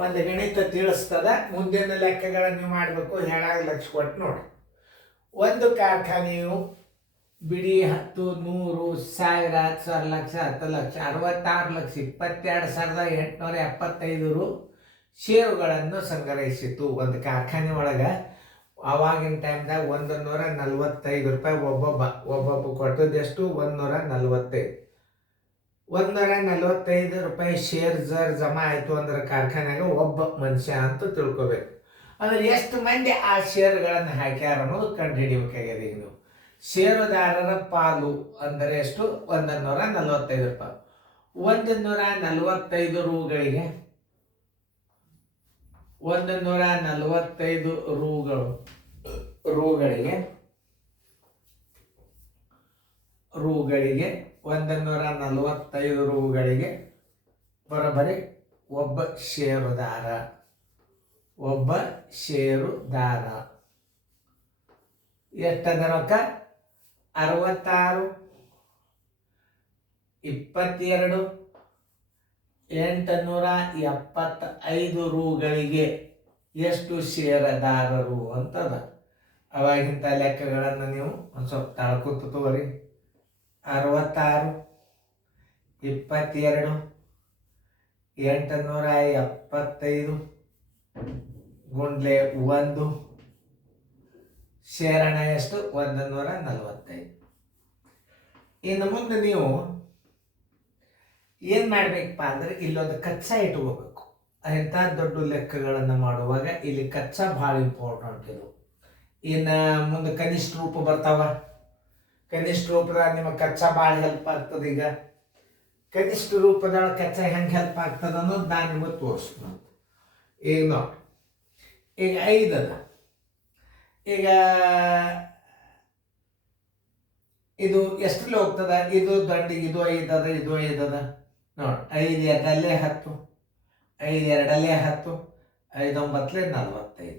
ಒಂದು ಗಣಿತ ತಿಳಿಸ್ತದ. ಮುಂದಿನ ಲೆಕ್ಕಗಳನ್ನು ನೀವು ಮಾಡಬೇಕು. ಹೇಳಾಗ ಲಕ್ಷ ಕೊಟ್ಟು ನೋಡಿ. ಒಂದು ಕಾರ್ಖಾನೆಯು ಬಿಡಿ 10, 100, 1000, 10,000, ಲಕ್ಷ, 10 ಲಕ್ಷ, 66,22,875 ಷೇರುಗಳನ್ನು ಸಂಗ್ರಹಿಸಿತು. ಒಂದು ಕಾರ್ಖಾನೆ ಒಳಗೆ ಆವಾಗಿನ ಟೈಮ್ದಾಗ 145 ರೂಪಾಯಿ ಒಬ್ಬೊಬ್ಬ ಕೊಟ್ಟದೆಷ್ಟು 145. 145 ರೂಪಾಯಿ ಶೇರ್ ಜಮಾ ಆಯಿತು ಅಂದ್ರೆ ಕಾರ್ಖಾನೆಗೆ ಒಬ್ಬ ಮನುಷ್ಯ ಅಂತ ತಿಳ್ಕೊಬೇಕು. ಅಂದ್ರೆ ಎಷ್ಟು ಮಂದಿ ಆ ಷೇರುಗಳನ್ನು ಹಾಕ್ಯಾರ ಅನ್ನೋದು ಕಂಡು ಹಿಡಿಬೇಕಾಗಿದೆ. ಈಗ ನೀವು ಷೇರುದಾರರ ಪಾಲು ಅಂದರೆ ಎಷ್ಟು? 145 ರೂಪಾಯಿ. 145 ರೂಗಳಿಗೆ 145 ರೂಗಳಿಗೆ 145 ರೂಗಳಿಗೆ ಬರೋಬ್ಬರಿ ಒಬ್ಬ ಷೇರುದಾರ ಎಷ್ಟದ ರೊಕ್ಕ? 66, 22, 875 ರೂಗಳಿಗೆ ಎಷ್ಟು ಷೇರುದಾರರು ಅಂತದ. ಅವಾಗಿಂತ ಲೆಕ್ಕಗಳನ್ನು ನೀವು ಒಂದು ಸ್ವಲ್ಪ ತಾಳ್ಕೊತ ತಗೋರಿ. 66, 22, 875 ಗುಂಡ್ಲೆ 1 ಶೇರಣ ಎಷ್ಟು? 145. ಇನ್ನು ಮುಂದೆ ನೀವು ಏನು ಮಾಡಬೇಕಪ್ಪ ಅಂದ್ರೆ ಇಲ್ಲೊಂದು ಕಚ್ಚಾ ಇಟ್ಕೋಬೇಕು. ಇಂಥ ದೊಡ್ಡ ಲೆಕ್ಕಗಳನ್ನು ಮಾಡುವಾಗ ಇಲ್ಲಿ ಕಚ್ಚಾ ಭಾಳ ಇಂಪಾರ್ಟೆಂಟ್. ಇದು ಇನ್ನು ಮುಂದೆ ಕನಿಷ್ಠ ರೂಪ ಬರ್ತಾವ. ಕನಿಷ್ಠ ರೂಪದಾಗ ನಿಮಗೆ ಕಚ್ಚಾ ಭಾಳ ಹೆಲ್ಪ್ ಆಗ್ತದೆ. ಈಗ ಕನಿಷ್ಠ ರೂಪದೊಳಗೆ ಕಚ್ಚಾ ಹೆಂಗೆ ಹೆಲ್ಪ್ ಆಗ್ತದೆ ಅನ್ನೋದು ನಾನು ನಿಮಗೆ ತೋರಿಸ್ತೀನಿ. ಈಗ ನೋಡಿ, ಈಗ 5 ಅದ. ಈಗ ಇದು ಎಷ್ಟರಲ್ಲಿ ಹೋಗ್ತದ? ಇದು ದಂಡಿಗೆ ಇದು 5 ಅದ, ಇದು 5 ಅದ ನೋಡಿ. 5 ಎರಡಲ್ಲೇ 10, 5 ಎರಡಲ್ಲೇ 10, 5 9 45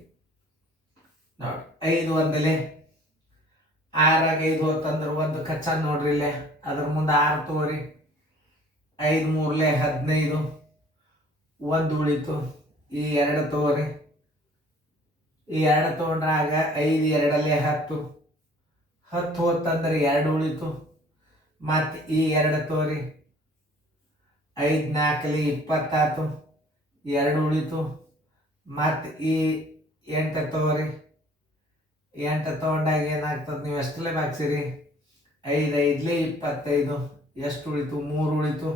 ನೋಡಿ. 5 ಒಂದಲೇ 6 5 ಹೊತ್ತಂದ್ರೆ ಒಂದು ಕಚ್ಚಾ ನೋಡ್ರಿ. ಇಲ್ಲೇ ಅದ್ರ ಮುಂದೆ 6 ತಗೋರಿ. 5 3 15, 1 ಉಳಿತು. ಈ 2 ತಗೋರಿ. ಈ 2 ತೊಗೊಂಡ್ರಾಗ 5 ಎರಡಲ್ಲೇ 10, 10 ಹೊತ್ತಂದ್ರೆ 2 ಉಳಿತು. ಮತ್ತು ಈ 2 ತಗೋರಿ. 5 4 20 ಆಯ್ತು, 2 ಉಳಿತು. ಮತ್ತು ಈ 8 ತಗೋರಿ. 8 ತೊಗೊಂಡಾಗ ಏನಾಗ್ತದೆ? ನೀವು ಎಷ್ಟಲ್ಲೇ ಬಾಗ್ಸಿರಿ? 5 5 25 ಎಷ್ಟು ಉಳಿತು? 3 ಉಳಿತು.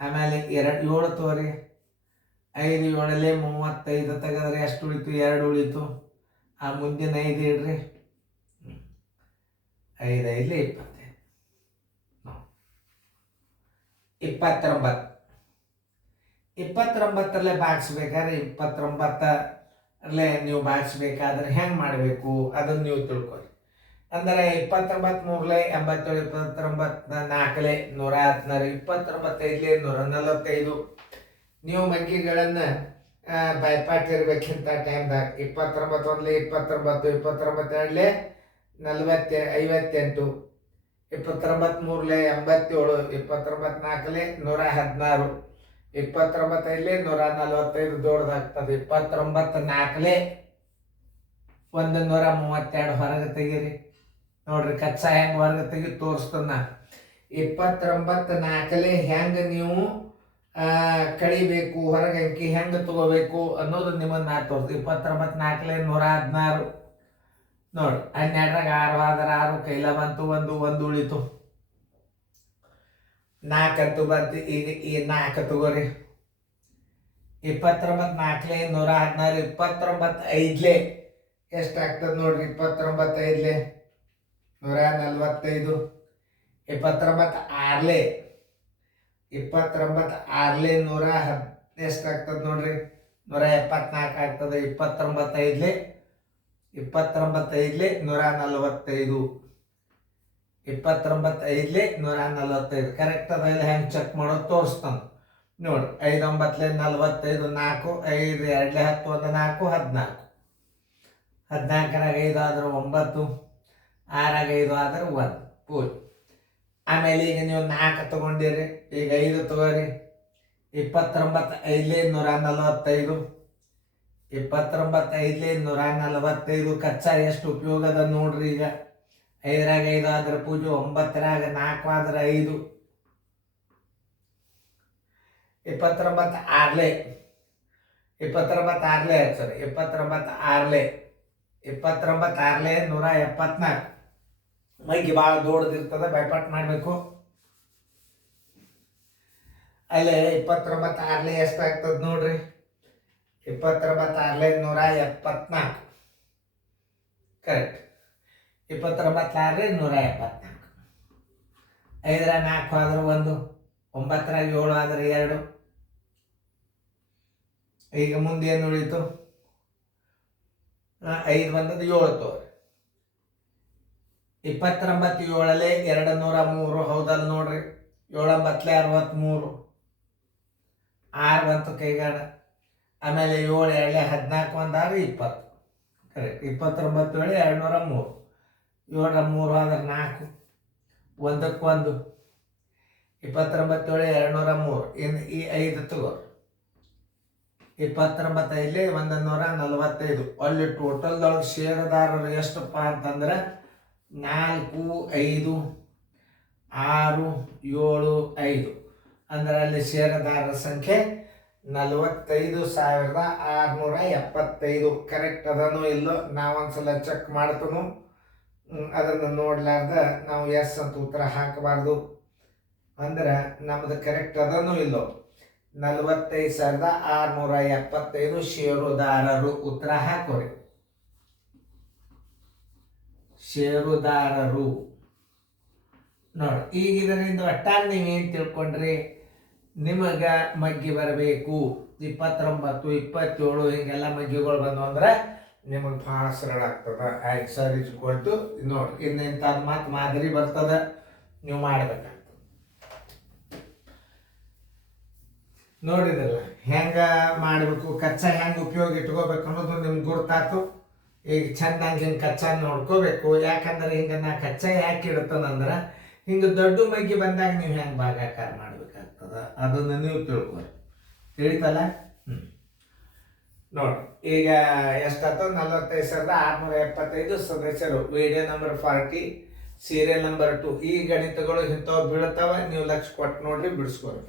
ಆಮೇಲೆ 7 ತಗೋರಿ. 5 7 35 ತೆಗೆದ್ರೆ ಎಷ್ಟು ಉಳಿತು? 2 ಉಳಿತು. ಆ ಮುಂದಿನ 5 ಇಡ್ರಿ. 5 5 25 29. 29ರಲ್ಲೇ ಬಾಗಿಸ್ಬೇಕಾದ್ರೆ 29ರಲ್ಲೇ ನೀವು ಬಾಗಿಸ್ಬೇಕಾದ್ರೆ ಹೆಂಗೆ ಮಾಡಬೇಕು ಅದನ್ನು ನೀವು ತಿಳ್ಕೊಳ್ಳಿ. ಅಂದರೆ 29 3 87, 29 4 116, 29 145 ನೀವು ಮಗ್ಗಿಗಳನ್ನು ಬೈಪಾಟ್ ಇರ್ಬೇಕಿಂತ ಟೈಮ್ದಾಗ 29 1 29, 29 2 40 58, 29 3 87, 29 4 116, 29 145 ದೊಡ್ಡದಾಗ್ತದೆ. 29 4 132 ಹೊರಗೆ ತೆಗೀರಿ. ನೋಡ್ರಿ ಕಚ್ಚಾ ಹೆಂಗೆ ಹೊರಗೆ ತೆಗಿ ತೋರಿಸ್ತನ. 29 4 ಹೆಂಗೆ ನೀವು ಕಳಿಬೇಕು, ಹೊರಗೆ ಅಂಕಿ ಹೆಂಗೆ ತಗೋಬೇಕು ಅನ್ನೋದು ನಿಮ್ಮನ್ನು ನಾ ತೋರಿಸ್ತು. 29 4 116 ನೋಡಿ. 12ರಾಗ 6 ಆದ್ರೆ 6 ಕೈಲ ಬಂತು. 1 ಉಳಿತು. 4 ಅಂತೂ ಬಂತು. ಈಗ ಈ 4 ತಗೋರಿ. 29 4 116, 29 5 ಎಷ್ಟಾಗ್ತದೆ ನೋಡ್ರಿ? 29 5 145, 29 6 29 6 110 ಎಷ್ಟಾಗ್ತದೆ ನೋಡ್ರಿ? 174 ಆಗ್ತದೆ. 29 5 145, 29 5 145 ಕರೆಕ್ಟ್ ಅದ. ಹೆಂಗೆ ಚೆಕ್ ಮಾಡೋದು ತೋರಿಸ್ತಾನೆ ನೋಡಿ. 5 9 45, 4 5 2 10, 1 4 14, 14ರಾಗ 5 ಆದ್ರೆ 9, 6ರಾಗ 5 ಆದ್ರೆ 1 ಪೂಜ್. ಆಮೇಲೆ ಈಗ ನೀವು 4 ತಗೊಂಡಿರಿ. ಈಗ 5 ತಗೋರಿ. 29 5 145, 29 5 145. ಕಚ್ಚಾ ಎಷ್ಟು ಉಪಯೋಗ ಅದ ನೋಡ್ರಿ. ಈಗ 5ರಾಗ 5 ಆದ್ರೆ ಪೂಜೆ, 9ರಾಗ 4 ಆದ್ರೆ 5, 29 ಆರ್ಲೆ 29 ಆರ್ಲೆ ಸರಿ 29 ಆರ್ಲೆ 29 ಆರ್ಲೆ 174. ಮೈಗೆ ಭಾಳ ದೊಡ್ಡದಿರ್ತದೆ, ಬೈಪಾಟ್ ಮಾಡಬೇಕು. ಅಲ್ಲೇ 29 ಆರ್ಲೆ ಎಷ್ಟಾಗ್ತದೆ ನೋಡ್ರಿ. 29 ಆರ್ಲೆ 174 ಕರೆಕ್ಟ್. 29 ಆರ್ಲೆ 174. 5ರಾಗ 4 ಆದ್ರೆ 1, 9ರಾಗ 7 ಆದ್ರೆ 2. ಈಗ ಮುಂದೆ ಏನು ಉಳಿತು? 5 ಬಂದದ್ದು 7 ತೋರಿ. 29 7 203 ಹೌದಲ್ಲ ನೋಡ್ರಿ. 7 9 63, 6 ಬಂತು ಕೈಗಾಡ. ಆಮೇಲೆ 7 2 14 ಒಂದಾಗ 20 ಕರೆಕ್ಟ್. 29 7 203, 7 3 ಆದ್ರೆ 4, 1ಕ್ಕೆ 1. 29 7 203. ಇನ್ನು ಈ 5 ತಗೋ. 29 5 145. ಅಲ್ಲಿ ಟೋಟಲ್ದೊಳಗೆ ಷೇರುದಾರರು ಎಷ್ಟಪ್ಪ ಅಂತಂದ್ರೆ 4 5 6 7 5. ಅಂದ್ರೆ ಅಲ್ಲಿ ಷೇರುದಾರರ ಸಂಖ್ಯೆ 45,675. ಕರೆಕ್ಟ್ ಅದನ್ನು ಇಲ್ಲೋ ನಾವೊಂದ್ಸಲ ಚೆಕ್ ಮಾಡ್ತನು. ಅದನ್ನು ನೋಡ್ಲಾರ್ದ ನಾವು ಎಸ್ ಅಂತ ಉತ್ತರ ಹಾಕಬಾರ್ದು. ಅಂದ್ರೆ ನಮ್ದು ಕರೆಕ್ಟ್ ಅದನ್ನು ಇಲ್ಲೋ. 45,675 ಷೇರುದಾರರು. ಉತ್ತರ ಹಾಕೋರಿ. ಷೇರುದಾರರು ನೋಡಿ. ಈಗ ಇದರಿಂದ ಒಟ್ಟಾಗಿ ನೀವೇನು ತಿಳ್ಕೊಂಡ್ರಿ? ನಿಮಗೆ ಮಗ್ಗಿ ಬರಬೇಕು 29 27 ಹಿಂಗೆಲ್ಲ ಮಗ್ಗಿಗಳು ಬಂದು ಅಂದ್ರೆ ನಿಮಗೆ ಭಾಳ ಸರಳ ಆಗ್ತದೆ. ಆಯ್ತು ಸರ್ ಇಟ್ಕೊಳ್ತು ನೋಡಿ. ಇನ್ನಿಂಥದ್ದು ಮತ್ತು ಮಾದರಿ ಬರ್ತದೆ, ನೀವು ಮಾಡಬೇಕಾಗ್ತದೆ. ನೋಡಿದ್ರಲ್ಲ ಹೆಂಗೆ ಮಾಡಬೇಕು, ಕಚ್ಚಾ ಹೆಂಗೆ ಉಪಯೋಗ ಇಟ್ಕೋಬೇಕು ಅನ್ನೋದು ನಿಮ್ಗೆ ಗುರ್ತಾತು. ಈಗ ಚೆಂದಂಗೆ ಹಿಂಗೆ ಕಚ್ಚಾ ನೋಡ್ಕೋಬೇಕು. ಯಾಕಂದ್ರೆ ಹಿಂಗೆ ನಾ ಕಚ್ಚಾ ಯಾಕೆ ಇಡ್ತಾನಂದ್ರೆ ಹಿಂಗೆ ದೊಡ್ಡ ಮಗ್ಗಿ ಬಂದಾಗ ನೀವು ಹೆಂಗೆ ಭಾಗಾಕಾರ ಮಾಡ್ಬೇಕಾಗ್ತದ ಅದನ್ನು ನೀವು ತಿಳ್ಕೊರಿ. ತಿಳಿತಲ್ಲ? ನೋಡಿ ಈಗ ಎಷ್ಟಾಯ್ತು? 45,675 ಸದಸ್ಯರು. Video number 40, serial number 2. ಈ ಗಣಿತಗಳು ಇಂಥವು ಬೀಳ್ತಾವ. ನೀವು ಲಕ್ಷ ಕೊಟ್ಟು ನೋಡ್ರಿ, ಬಿಡಿಸ್ಕೊರಿ.